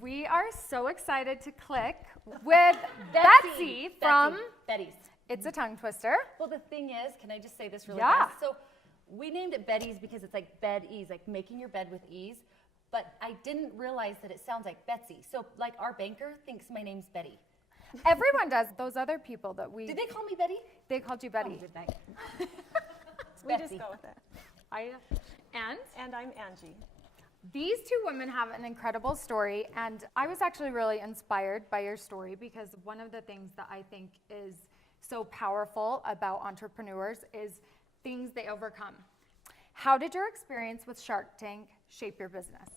We are so excited to CLIQ with Betsy from Beddy'S. It's a tongue twister. Well, the thing is, can I just say this really Yeah. fast? So we named it Beddy'S because it's like bed-ease, like making your bed with ease. But I didn't realize that it sounds like Betsy. So like our banker thinks my name's Betty. Everyone does. Those other people that we... Did they call me Betty? They called you Betty. Oh, did they? We just go with it. And I'm Angie. these two women have an incredible story, and I was actually really inspired by your story because one of the things that I think is so powerful about entrepreneurs is things they overcome. How did your experience with Shark Tank shape your business?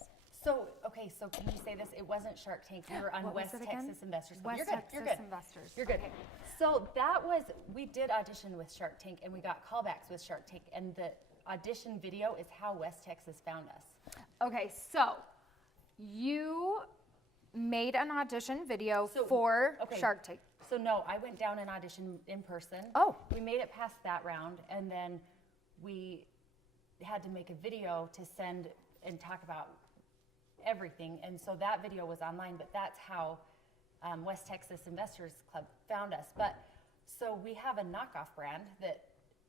So can you say this? It wasn't Shark Tank. We were on West Texas Investors Club. West Texas Investors. You're good. Okay. So we did audition with Shark Tank, and we got callbacks with Shark Tank, and the audition video is how West Texas found us. Okay, so you made an audition video for Shark Tank. So no, I went down and auditioned in person. Oh. We made it past that round, and then we had to make a video to send and talk about everything, and so that video was online, but that's how West Texas Investors Club found us. But so we have a knockoff brand that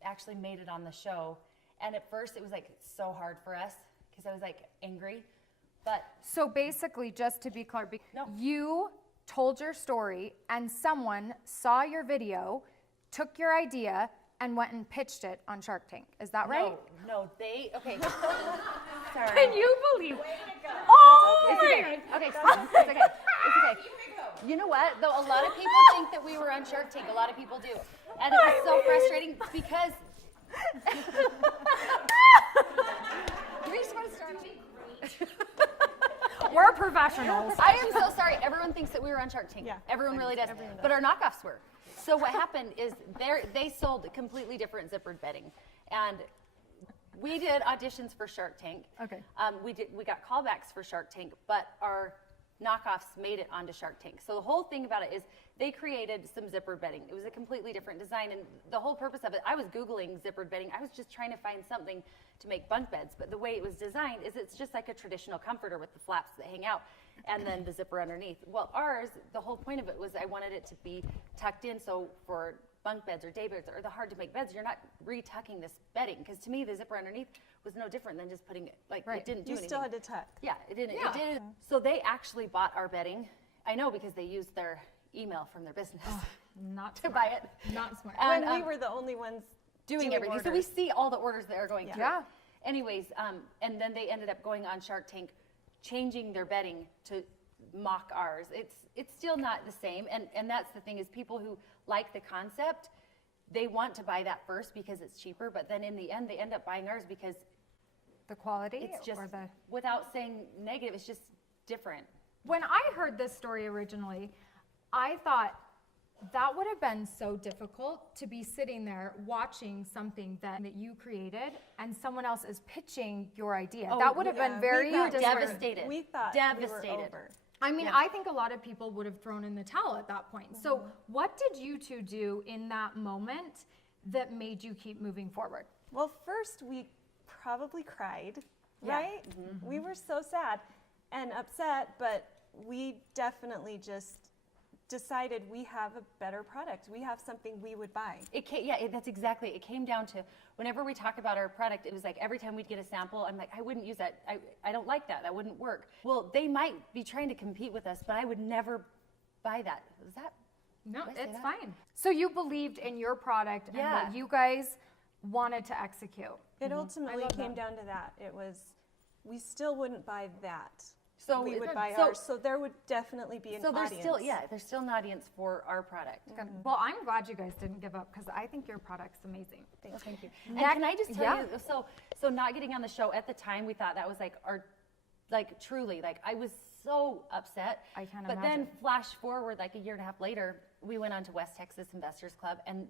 actually made it on the show, and at first it was like so hard for us because I was like angry, but So basically, just to be clear, No. you told your story and someone saw your video, took your idea, and went and pitched it on Shark Tank. Is that right? No, okay. Sorry. Can you believe? Oh, It's my okay. God. Okay, stop. It's okay. It's okay. You know what? Though a lot of people think that we were on Shark Tank. A lot of people do. And it was so frustrating because we just want to start We're professionals. I am so sorry. Everyone thinks that we were on Shark Tank. Yeah, Everyone really does. But our knockoffs were. So what happened is they sold completely different zippered bedding. And we did auditions for Shark Tank. Okay. We got callbacks for Shark Tank, but our knockoffs made it onto Shark Tank. So the whole thing about it is they created some zippered bedding. It was a completely different design, and the whole purpose of it, I was Googling zippered bedding. I was just trying to find something to make bunk beds, but the way it was designed is it's just like a traditional comforter with the flaps that hang out and then the zipper underneath. Well, ours, the whole point of it was I wanted it to be tucked in, so for bunk beds or day beds or the hard to make beds, you're not retucking this bedding, because to me the zipper underneath was no different than just putting it, like it didn't do anything. You still had to tuck. Yeah, it didn't. Yeah. It didn't. So they actually bought our bedding. I know because they used their email from their business Not to buy it. Not smart. And When we were the only ones doing everything. So we orders. see all the orders that are going through. Yeah. Anyways, and then they ended up going on Shark Tank, changing their bedding to mock ours. It's still not the same, and that's the thing is people who like the concept, they want to buy that first because it's cheaper, but then in the end they end up buying ours because The quality it's just or the... without saying negative, it's just different. When I heard this story originally, I thought that would have been so difficult to be sitting there watching something that you created and someone else is pitching your idea. That would have been very we thought- Devastated. We thought Devastated. we were over. I mean, I think a lot of people would have thrown in the towel at that point. So what did you two do in that moment that made you keep moving forward? Well, first we probably cried, Yeah. right? We were so sad and upset, but we definitely just decided we have a better product. We have something we would buy. That's exactly. It came down to whenever we talk about our product, it was like every time we'd get a sample, I'm like, I wouldn't use that. I don't like that. That wouldn't work. Well, they might be trying to compete with us, but I would never buy that. Was that? No, Did I say it's that? fine. So you believed in your product and Yeah. what you guys wanted to execute. It ultimately love came that. down to that. It was, we still wouldn't buy that. So we would it- buy so- ours. So there would definitely be an So there's audience. there's still an audience for our product. Well, I'm glad you guys didn't give up because I think your product's amazing. Thank you. And Next- can I just tell yeah. you, so not getting on the show at the time, we thought that was like our, like truly, like I was so upset. I can't But then imagine. flash forward like a year and a half later, we went on to West Texas Investors Club, and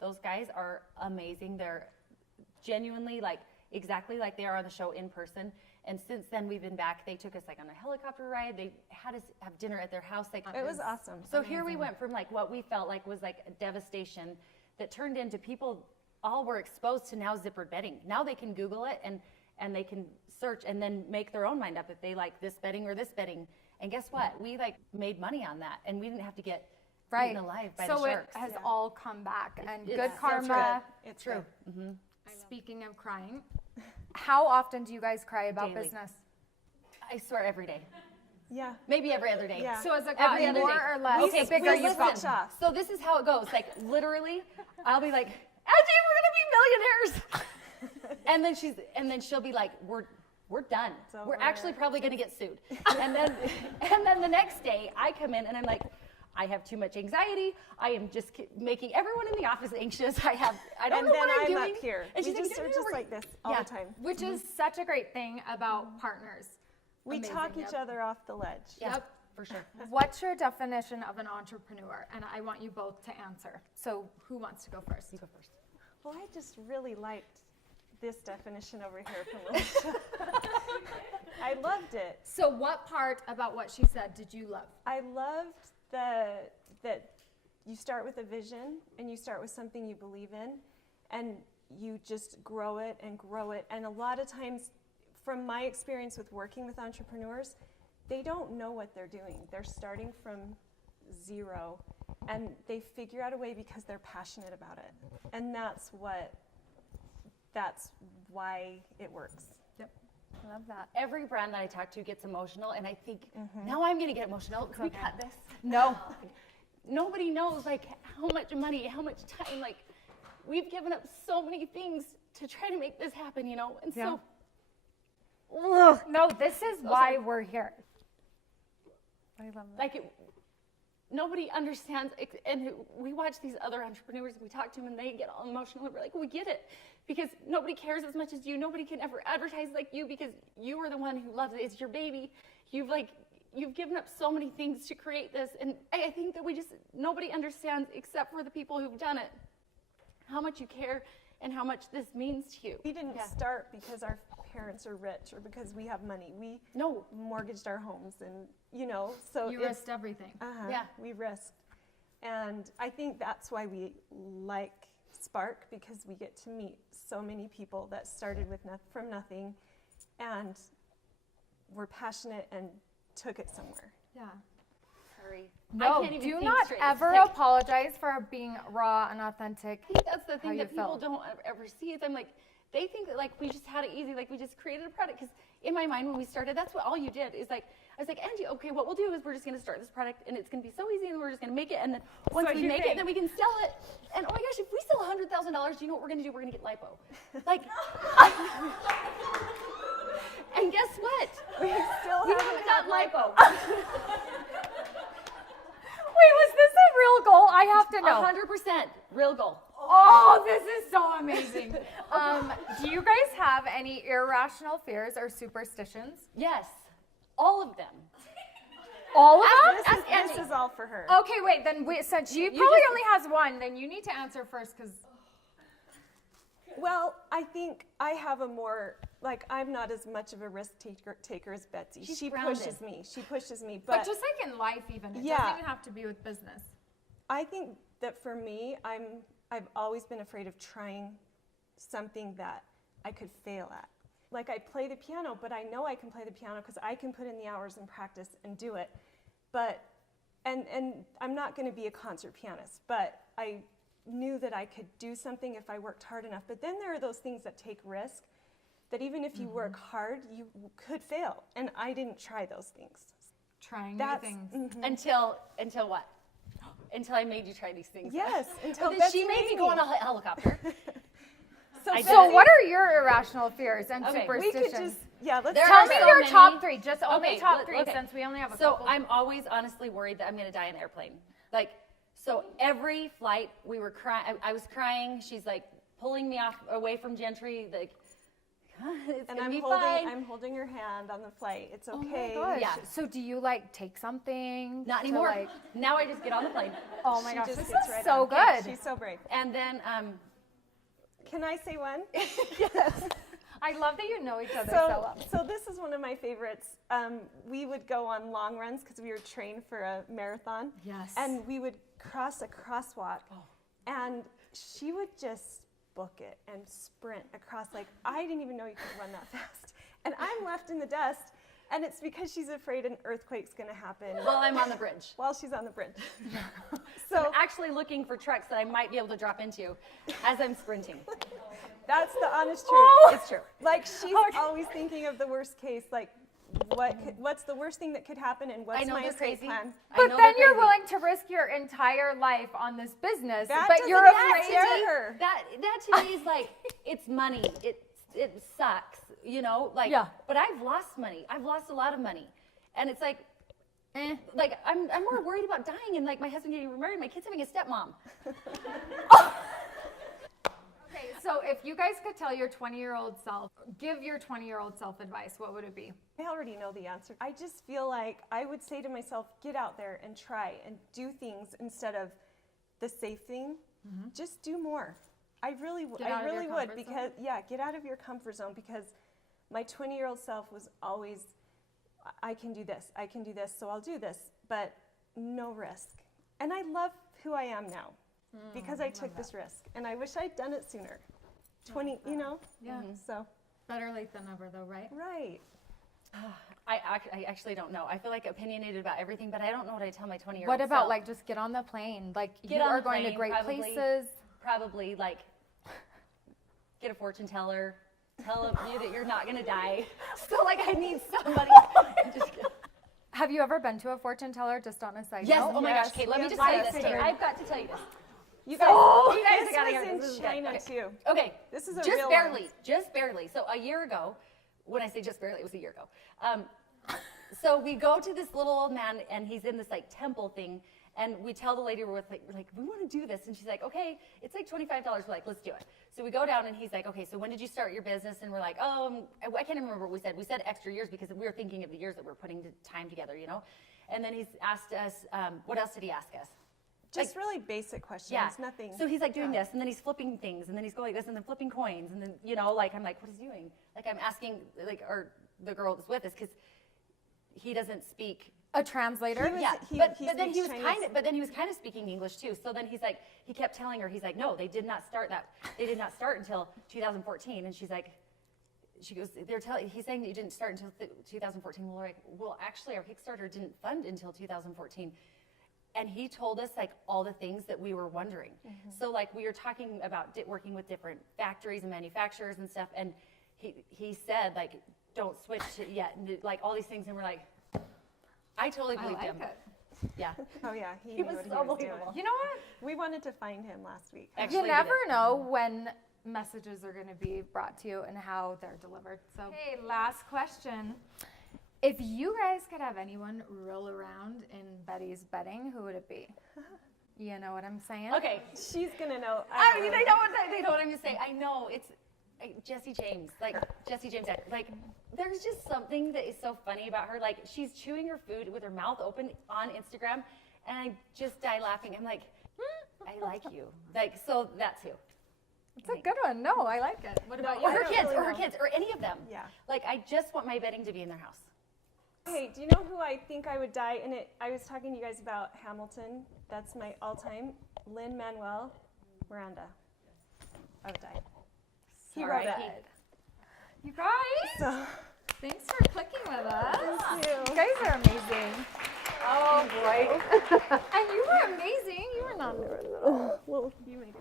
those guys are amazing. They're genuinely like exactly like they are on the show in person. And since then we've been back. They took us like on a helicopter ride. They had us have dinner at their house. Like It was awesome. so here we went from like what we felt like was like a devastation that turned into people all were exposed to now zippered bedding. Now they can Google it and they can search and then make their own mind up if they like this bedding or this bedding. And guess what? We like made money on that, and we didn't have to get eaten alive by the So sharks. it has all come back, and It's good so karma. It's true. Speaking of crying, how often do you guys cry about Daily. business? I swear every day. Yeah. Maybe every other day. Yeah. So has it Every gotten other more day. or less Okay, the bigger please you've listen. gotten? So this is how it goes. Like literally, I'll be like, Angie, we're gonna be millionaires. and then she'll be like, we're done. We're over. actually probably gonna get sued. and then the next day I come in and I'm like, I have too much anxiety. I am just making everyone in the office anxious. I don't And know then what I'm I'm doing. up here. And We she's like, just "No, are no, just we're-" like this all Yeah. the time. Which is such a great thing about partners. We Amazing, talk yep. each other off the ledge. Yeah, for sure. What's your definition of an entrepreneur? And I want you both to answer. So who wants to go first? You go first. Well, I just really liked this definition over here from Alicia. I loved it. So what part about what she said did you love? I loved that you start with a vision and you start with something you believe in and you just grow it and grow it. And a lot of times, from my experience with working with entrepreneurs, they don't know what they're doing. They're starting from zero and they figure out a way because they're passionate about it. And that's why it works. Yep. I love that. Every brand that I talk to gets emotional, and I think now I'm gonna get emotional. Can we cut this? No. Nobody knows like how much money, how much time. Like we've given up so many things to try to make this happen, you know. And Yeah. so, No, this is why we're here. I love that. like nobody understands. And we watch these other entrepreneurs, and we talk to them, and they get all emotional. And we're like, we get it. Because nobody cares as much as you. Nobody can ever advertise like you because you are the one who loves it. It's your baby. You've given up so many things to create this. And I think that nobody understands except for the people who've done it, how much you care and how much this means to you. We didn't start because our parents are rich or because we have money. We mortgaged our homes and, so You risked everything. We risked. And I think that's why we like Spark, because we get to meet so many people that started from nothing and were passionate and took it somewhere. Yeah. Sorry. I No, can't even do think not straight. ever Like, apologize for being raw and authentic. I think that's the How thing you that people felt. don't ever see is I'm like, they think that like we just had it easy, like we just created a product. Because in my mind when we started, that's what all you did is like, I was like, Angie, okay, what we'll do is we're just going to start this product and it's going to be so easy and we're just going to make it. And then once we make it, then we can sell it. And oh my gosh, if we sell $100,000, do you know what we're going to do? We're going to get lipo. Like, and guess what? We still haven't got lipo. Wait, was this a real goal? I have to know. 100% real goal. Oh, this is so amazing. Do you guys have any irrational fears or superstitions? Yes, all of them. All of them? This is all for her. Okay, wait, then since she probably just- only has one, then you need to answer first because Well, I think I have I'm not as much of a risk taker as Betsy. She's She grounded. pushes me. but just like in life even, it Yeah. doesn't even have to be with business. I think that for me, I've always been afraid of trying something that I could fail at. Like I play the piano, but I know I can play the piano because I can put in the hours and practice and do it. But and I'm not going to be a concert pianist, but I knew that I could do something if I worked hard enough. But then there are those things that take risk that even if you work hard, you could fail. And I didn't try those things. Trying new That's things. Until what? Until I made you try these things. Yes, until Then Betsy she made me made go me. on a helicopter. So what are your irrational fears and Okay, We superstitions? could just let's There Tell are me so your many. top three, just only Okay, top three okay. since we only have a So couple. I'm always honestly worried that I'm going to die in an airplane. Like, so every flight we were crying. I was crying. She's like pulling me away from Gentry. Like, it's and gonna I'm be holding fine. I'm holding your hand on the flight. It's Oh my okay. gosh. Yeah. So do you like take something? Not to, anymore. like- Now I just get on the plane. oh my She gosh, just this gets is right so on. good. She's so brave. And then Can I say one? I love that you know each other so well. So this is one of my favorites. We would go on long runs because we were trained for a marathon. Yes. And we would cross a crosswalk. And she would just book it and sprint across. Like, I didn't even know you could run that fast. And I'm left in the dust, and it's because she's afraid an earthquake's going to happen. While I'm on the bridge. While she's on the bridge. I'm So actually looking for trucks that I might be able to drop into as I'm sprinting. that's the honest truth. Oh. It's true. Like, she's always thinking of the worst case, like, what's the worst thing that could happen, and I what's know my they're escape crazy. plan? I But know then they're you're crazy. willing to risk your entire life on this business, That but doesn't you're matter. afraid Scare her. That to me is like, it's money. It sucks, you know? Like, Yeah. But I've lost money. I've lost a lot of money. And it's like, like I'm more worried about dying and like my husband getting remarried, my kids having a stepmom. Okay, so if you guys could tell your 20-year-old self, give your 20-year-old self advice, what would it be? I already know the answer. I just feel like I would say to myself, get out there and try and do things instead of the safe thing. Just do more. I really Get out of your would, comfort because get out of your comfort zone, because my 20-year-old self was always, I can do this, so I'll do this, but no risk. And I love who I am now because I took this risk, and I wish I'd done it sooner. 20, you know? Yeah. So, Better late than never, though, right? right. I actually don't know. I feel like opinionated about everything, but I don't know what I tell my 20-year-old What about self. like just get on the plane? Like Get you on are the going to plane, great probably. places. Probably like get a fortune teller, tell you that you're not going to die. So like I need somebody. Just kidding. Have you ever been to a fortune teller, just on a side Yes. note? Oh my Yes. gosh, Kate, let me Yes. just tell you I this. Kate. figured. I've got to tell you this. You guys, You guys this gotta was hear this. This is in good. China, Okay. too. Okay. This is a just real barely, one. just barely. So a year ago, when I say just barely, it was a year ago. So we go to this little old man, and he's in this like temple thing, and we tell the lady we're with, like, we want to do this, and she's like, okay, it's like $25. We're like, let's do it. So we go down, and he's like, okay, so when did you start your business? And we're like, oh, I can't even remember what we said. We said extra years because we were thinking of the years that we're putting time together, you know. And then he's asked us, what else did he ask us? Just really basic questions, Yeah. nothing. So he's like doing this, and then he's flipping things, and then he's going like this, and then flipping coins, and then like I'm like, what is he doing? Like I'm asking or the girl that's with us because he doesn't speak. A translator? But he then he was speaks kind of speaking English too. So then he's like, he kept telling her, he's like, no, they did not start that. They did not start until 2014, and she goes, he's saying that you didn't start until 2014. We're like, well, actually, our Kickstarter didn't fund until 2014. And he told us like all the things that we were wondering. So like we were talking about working with different factories and manufacturers and stuff. And he said like, don't switch to yet, and like all these things. And we're like, I totally I believed like him. it. Yeah. Oh yeah, he He knew was what he so was doing. believable. You know what? We wanted to find him last week. Actually, You we never did. know when messages are going to be brought to you and how they're delivered. So, okay, last question. If you guys could have anyone roll around in Betty's bedding, who would it be? You know what I'm saying? Okay. She's gonna know. They know what I'm gonna say. I know it's Jesse James. Like Jesse James. Like there's just something that is so funny about her. Like she's chewing her food with her mouth open on Instagram, and I just die laughing. I'm like, I like you. Like so that's who. It's a good one. No, I like it. What about you? Or her don't kids, really or her know. kids, or any of them. Yeah. Like I just want my bedding to be in their house. Hey, do you know who I think I would die? And I was talking to you guys about Hamilton. That's my all-time. Lin-Manuel Miranda. I would die. He wrote R.I.P. it. You guys, So, thanks for clicking with us. thank You you. guys are amazing. Oh, boy. And you were amazing. You were not nervous at all. Well, you made it.